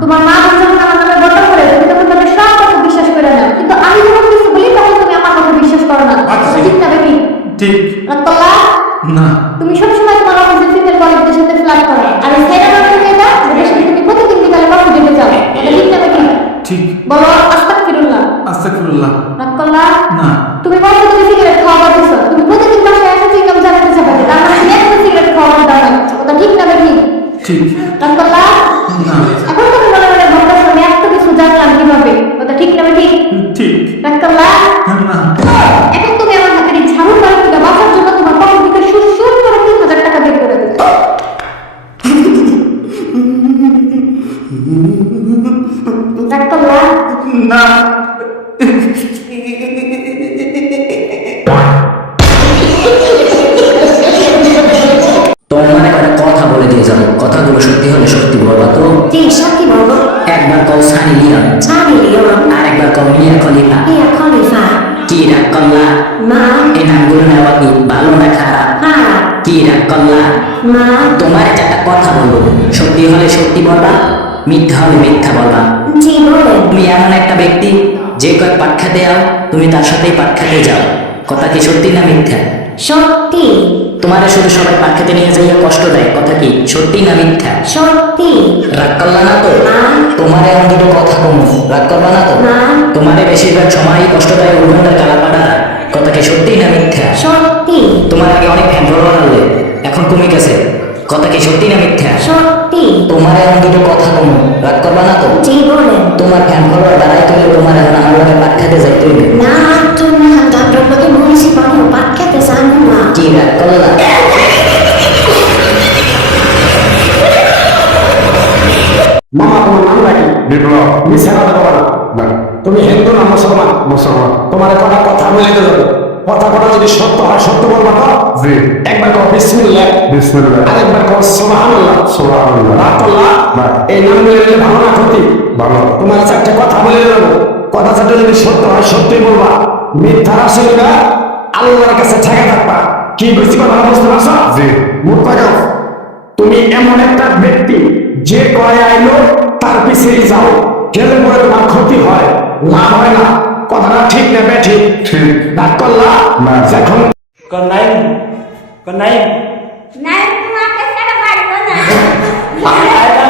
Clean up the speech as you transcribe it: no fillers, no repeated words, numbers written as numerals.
তোমার মা যখন আমার নামে বদনাম করে তুমি তখন তাদের সব কথা বিশ্বাস করে নাও, কিন্তু আমি যখন কিছু বলি তখন তুমি আমার কথা বিশ্বাস করো না। ঠিক না বেবি? ঠিক। রাতকাল্লা না, তুমি সবসময় তোমার অফিসের ফিমেল কলিগদের সাথে ফ্লার্ট করো, আর এই সাইডার তুমি এটা যেটার সাথে তুমি প্রতিদিন বিকালে কফি দিতে চাও। এটা ঠিক না বেবি? ঠিক। বলো আস্তাগফিরুল্লাহ। আস্তাগফিরুল্লাহ। রাতকাল্লা না, তুমি বলছো তুমি সিগারেট খাওয়া বাড়তেছো, তুমি প্রতিদিন বাসায় এসে চিংগাম চালাতে চাপাতে, তার মানে তুমি একটা সিগারেট খাওয়া দাও না। ওটা ঠিক না বেবি? ঠিক। রাতকাল্লা না, এখন তুমি বলে বলে ভাবতেছো আমি এত কিছু জানলাম কিভাবে, ওটা ঠিক না বেবি? ঠিক। রাতকাল্লা না, এখন তুমি আমার হাতের এই ঝাড়ু বাড়ি থেকে বাঁচার জন্য তোমার পকেট থেকে সুর করে 3000 টাকা বের করে দেবে। রাতকাল্লা না। তোমার একটা কথা বলে দিয়ে যাবো, কথাগুলো সত্যি হলে সত্যি বলবা তো? জি সত্যি বলবো। একবার কও সানি লিওন, সানি লিওন। আর একবার কও মিয়া খলিফা। মিয়া খলিফা। কি রাগ করলা? মা। এই নামগুলো নেওয়া কি ভালো না খারাপ? খারাপ। কি রাগ করলা? মা। তোমার একটা কথা বলবো, সত্যি হলে সত্যি বলবা, মিথ্যা হলে মিথ্যা বলবা। জি বলেন। তুমি এমন একটা ব্যক্তি যে কয় পাট খেতে যাও তুমি তার সাথেই পাট খেতে যাও, কথা কি সত্যি না মিথ্যা? সত্যি। তোমার শুধু সবাই পাট খেতে নিয়ে যাইয়া কষ্ট দেয়, কথা কি সত্যি না মিথ্যা? সত্যি। রাগ করলা না তো? না। তোমার এমন দুটো কথা কম, রাগ করবা না তো? না। তোমারে বেশিরভাগ সময়ই কষ্ট দেয় উগান্ডার কালাপাড়া, কথা কি সত্যি না মিথ্যা? সত্যি। তোমার আগে অনেক ফ্যান ফলোয়ার হলে এখন কমে গেছে, কথা কি সত্যি না মিথ্যা? সত্যি। তোমার এমন দুটো কথা কম, রাগ করবা না তো? জি বলেন। তোমার ফ্যান ফলোয়ার বাড়াই তুলে তোমার এখন আমার লোকে পাট খেতে যাইতে হইবে। না তুমি হান্ড্রেড লোকে মরিছি পারো পাট খেতে জানো না। কি রাগ করলা? মামা তোমার নাম নাকি? বিপ্লব। মিশা কথা বলো না, তুমি হিন্দু না মুসলমান? মুসলমান। তোমার কথা কথা বলে দিতে যাবে, কথা যদি সত্য হয় সত্য বলবা তো? জি। একবার কও বিসমিল্লাহ, বিসমিল্লাহ। আরেকবার কও সুবহানাল্লাহ। সুবহানাল্লাহ। রাতুল্লাহ। না। এই নাম বলে দিলে ভালো না ক্ষতি? ভালো। তোমার চারটে কথা বলে দেবো, কথা চারটে যদি সত্য হয় সত্যি বলবা, মিথ্যা আসলে আল্লাহর কাছে ঠেকে থাকবা। কি বুঝছি কথা বুঝতে পারছো? জি। মুখ তাকাও। তুমি এমন একটা ব্যক্তি যে কয় আইলো তার পিছেই যাও, গেলে পরে তোমার ক্ষতি হয়, লাভ হয় না। কথাটা ঠিক না বেঠিক? ঠিক। ডাক করলা না। এখন Còn này নাই তোমাকে ছাড়া পারবো না। ai